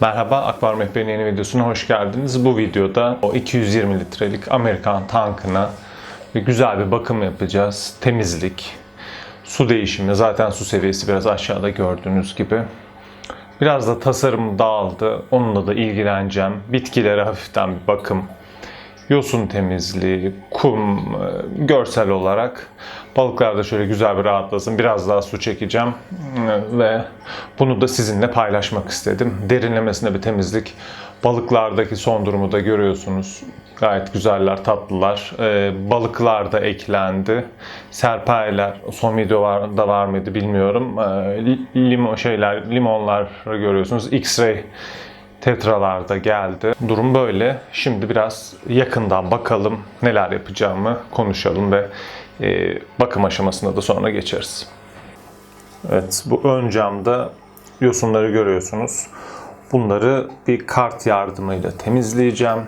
Merhaba, Akvaryum Rehberi'nin yeni videosuna hoş geldiniz. Bu videoda o 220 litrelik Amerikan tankına bir güzel bir bakım yapacağız. Temizlik, su değişimi, zaten su seviyesi biraz aşağıda gördüğünüz gibi. Biraz da tasarım dağıldı, onunla da ilgileneceğim. Bitkilere hafiften bir bakım, yosun temizliği, kum, görsel olarak balıklar da şöyle güzel bir rahatlasın. Biraz daha su çekeceğim ve bunu da sizinle paylaşmak istedim. Derinlemesine bir temizlik. Balıklardaki son durumu da görüyorsunuz. Gayet güzeller, tatlılar. E, balıklar da eklendi. Serpayeler, son videoda var mıydı bilmiyorum. E, limon şeyler, limonlar görüyorsunuz. X-ray tetralarda geldi. Durum böyle. Şimdi biraz yakından bakalım neler yapacağımı konuşalım ve e, bakım aşamasına da sonra geçeriz. Evet bu ön camda yosunları görüyorsunuz. Bunları bir kart yardımıyla temizleyeceğim.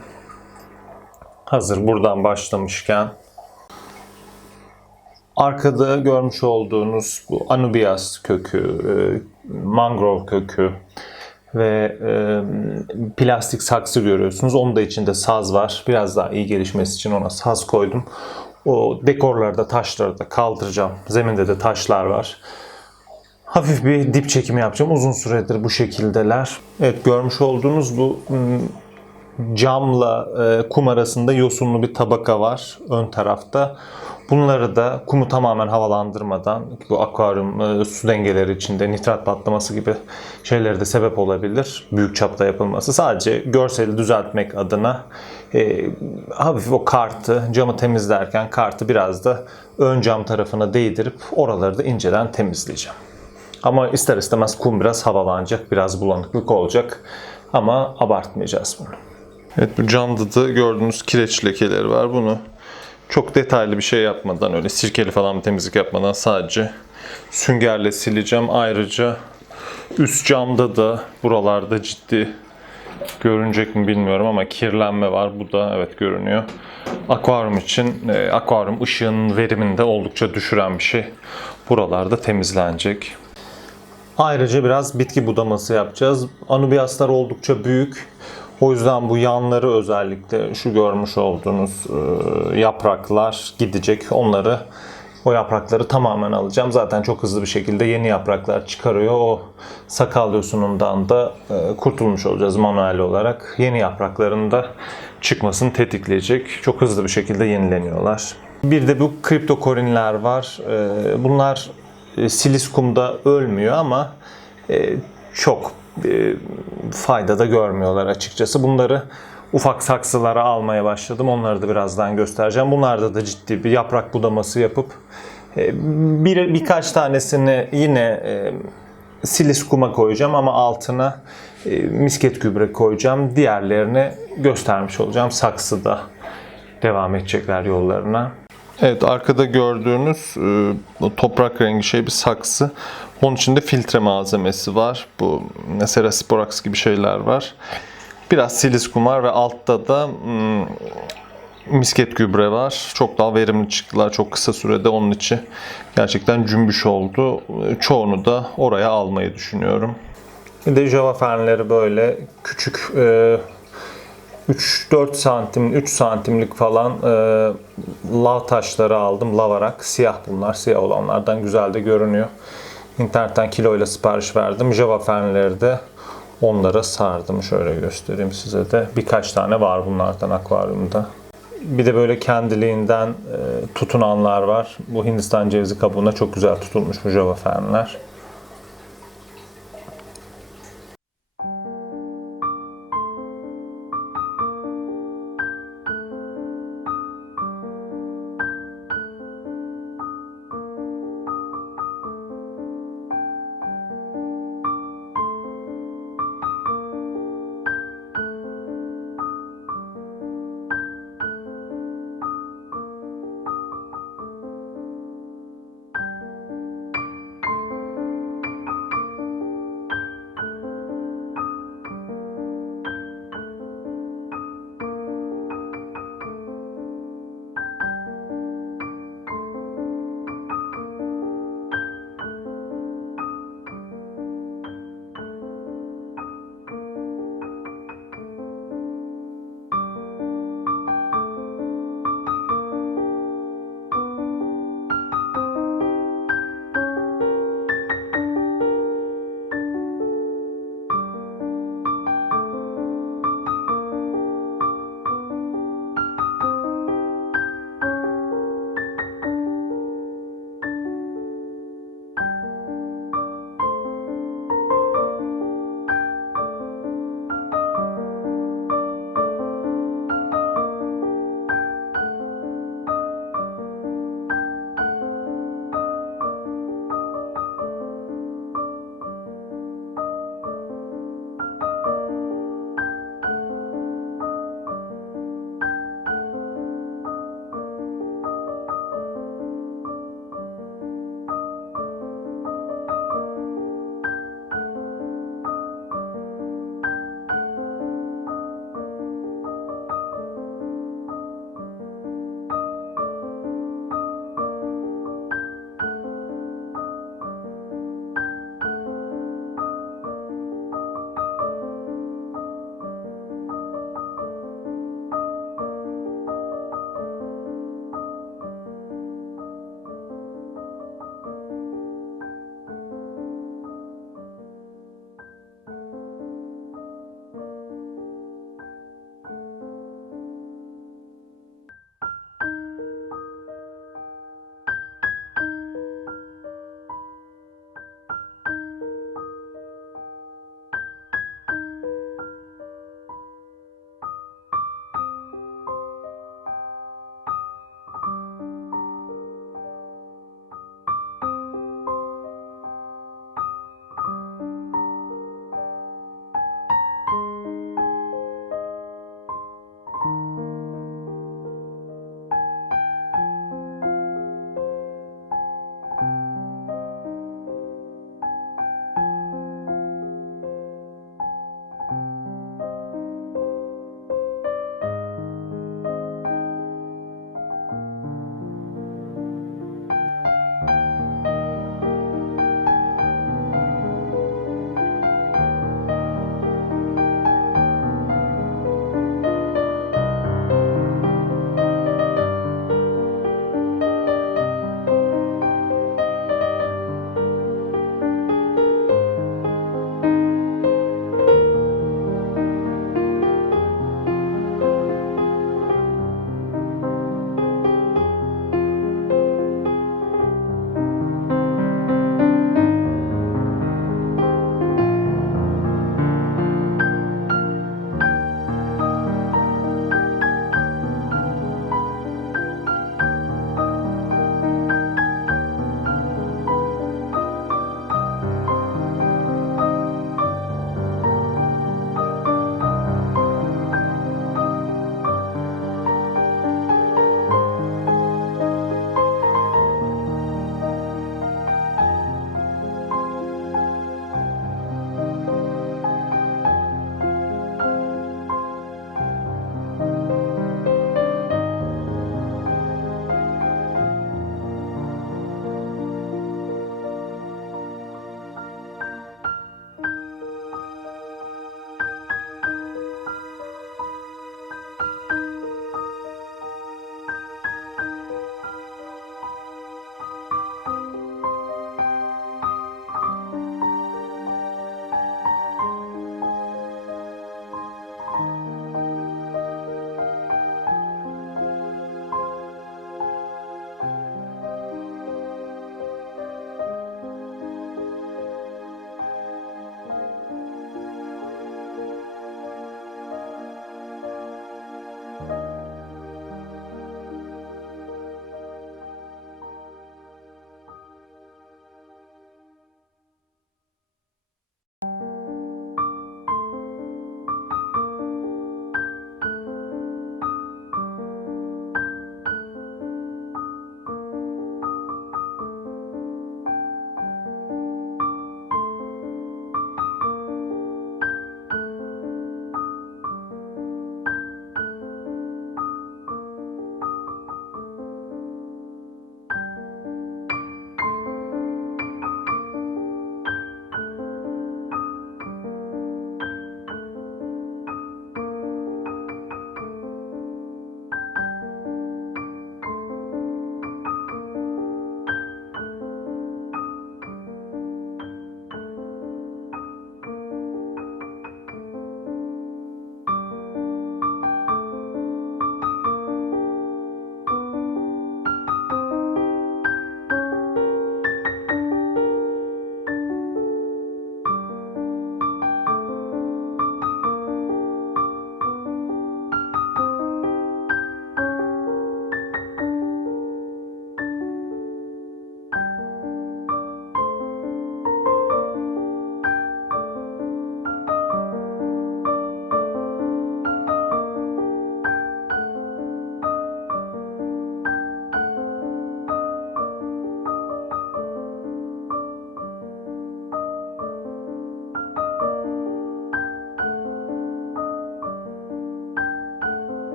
Hazır buradan başlamışken Arkada görmüş olduğunuz bu anubias kökü, e, mangrove kökü, ve e, plastik saksı görüyorsunuz. Onun da içinde saz var. Biraz daha iyi gelişmesi için ona saz koydum. O dekorları da taşları da kaldıracağım. Zeminde de taşlar var. Hafif bir dip çekimi yapacağım. Uzun süredir bu şekildeler. Evet görmüş olduğunuz bu camla e, kum arasında yosunlu bir tabaka var ön tarafta. Bunları da kumu tamamen havalandırmadan bu akvaryum e, su dengeleri içinde nitrat patlaması gibi şeylere de sebep olabilir. Büyük çapta yapılması. Sadece görseli düzeltmek adına e, hafif o kartı camı temizlerken kartı biraz da ön cam tarafına değdirip oraları da inceden temizleyeceğim. Ama ister istemez kum biraz havalanacak, biraz bulanıklık olacak. Ama abartmayacağız bunu. Evet bu camda da gördüğünüz kireç lekeleri var. Bunu çok detaylı bir şey yapmadan öyle sirkeli falan bir temizlik yapmadan sadece süngerle sileceğim. Ayrıca üst camda da buralarda ciddi görünecek mi bilmiyorum ama kirlenme var. Bu da evet görünüyor. Akvaryum için e, akvaryum ışığının verimini de oldukça düşüren bir şey. Buralarda temizlenecek. Ayrıca biraz bitki budaması yapacağız. Anubiaslar oldukça büyük. O yüzden bu yanları özellikle şu görmüş olduğunuz e, yapraklar gidecek. Onları o yaprakları tamamen alacağım. Zaten çok hızlı bir şekilde yeni yapraklar çıkarıyor. O sakal yosunundan da e, kurtulmuş olacağız manuel olarak. Yeni yaprakların da çıkmasını tetikleyecek. Çok hızlı bir şekilde yenileniyorlar. Bir de bu kriptokorinler var. E, bunlar siliskumda ölmüyor ama çok fayda da görmüyorlar açıkçası. Bunları ufak saksılara almaya başladım. Onları da birazdan göstereceğim. Bunlarda da ciddi bir yaprak budaması yapıp e, bir birkaç tanesini yine e, siliskuma koyacağım ama altına e, misket gübre koyacağım. Diğerlerini göstermiş olacağım. Saksıda devam edecekler yollarına. Evet arkada gördüğünüz e, toprak rengi şey bir saksı. Onun içinde filtre malzemesi var. Bu mesela Sporax gibi şeyler var. Biraz siliskum var ve altta da hmm, misket gübre var. Çok daha verimli çıktılar çok kısa sürede. Onun içi gerçekten cümbüş oldu. Çoğunu da oraya almayı düşünüyorum. Bir de java fenleri böyle küçük e, 3-4 santim, 3 santimlik falan e, lav taşları aldım lavarak. Siyah bunlar. Siyah olanlardan güzel de görünüyor. İnternetten kiloyla sipariş verdim. Java fenleri de onlara sardım. Şöyle göstereyim size de. Birkaç tane var bunlardan akvaryumda. Bir de böyle kendiliğinden e, tutunanlar var. Bu Hindistan cevizi kabuğuna çok güzel tutulmuş bu Java fenler.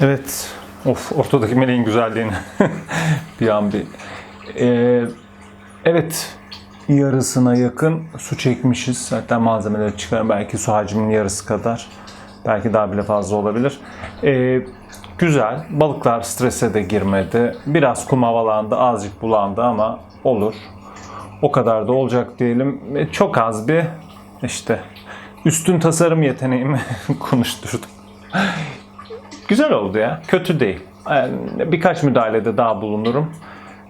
Evet. Of ortadaki meleğin güzelliğini bir an bir. Ee, evet. Yarısına yakın su çekmişiz. Zaten malzemeleri çıkarın. Belki su hacminin yarısı kadar. Belki daha bile fazla olabilir. Ee, güzel. Balıklar strese de girmedi. Biraz kum havalandı. Azıcık bulandı ama olur. O kadar da olacak diyelim. E, Çok az bir işte üstün tasarım yeteneğimi konuşturdum. Güzel oldu ya. Kötü değil. Birkaç müdahalede daha bulunurum.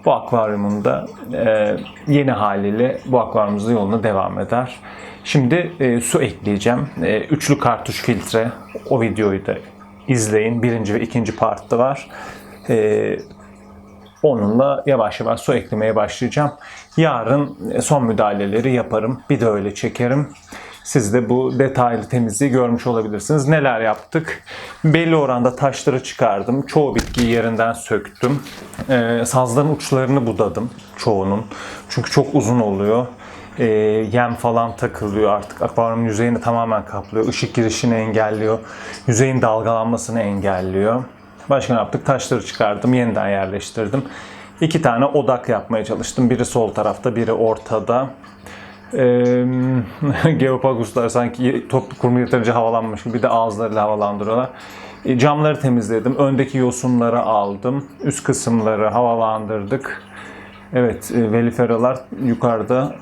Bu akvaryumun da e, yeni haliyle bu akvaryumumuzun yoluna devam eder. Şimdi e, su ekleyeceğim. E, üçlü kartuş filtre. O videoyu da izleyin. Birinci ve ikinci partta var. Onunla yavaş yavaş su eklemeye başlayacağım. Yarın son müdahaleleri yaparım. Bir de öyle çekerim. Siz de bu detaylı temizliği görmüş olabilirsiniz. Neler yaptık? Belli oranda taşları çıkardım. Çoğu bitkiyi yerinden söktüm. Ee, sazların uçlarını budadım çoğunun. Çünkü çok uzun oluyor. Ee, yem falan takılıyor artık. Akvaryumun yüzeyini tamamen kaplıyor. Işık girişini engelliyor. Yüzeyin dalgalanmasını engelliyor. Başka ne yaptık? Taşları çıkardım, yeniden yerleştirdim. İki tane odak yapmaya çalıştım. Biri sol tarafta, biri ortada. Ee, Geopaguslar sanki top kurmu yeterince havalanmış gibi bir de ağızlarıyla havalandırıyorlar. E, camları temizledim. Öndeki yosunları aldım. Üst kısımları havalandırdık. Evet, e, veliferalar yukarıda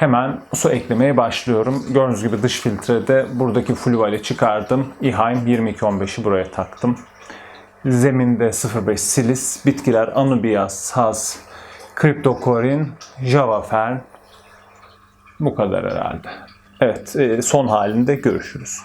Hemen su eklemeye başlıyorum. Gördüğünüz gibi dış filtrede buradaki fluvali çıkardım. İHAIM 2215'i buraya taktım. Zeminde 05 silis, bitkiler anubias, saz, kriptokorin, java fern. Bu kadar herhalde. Evet, e, son halinde görüşürüz.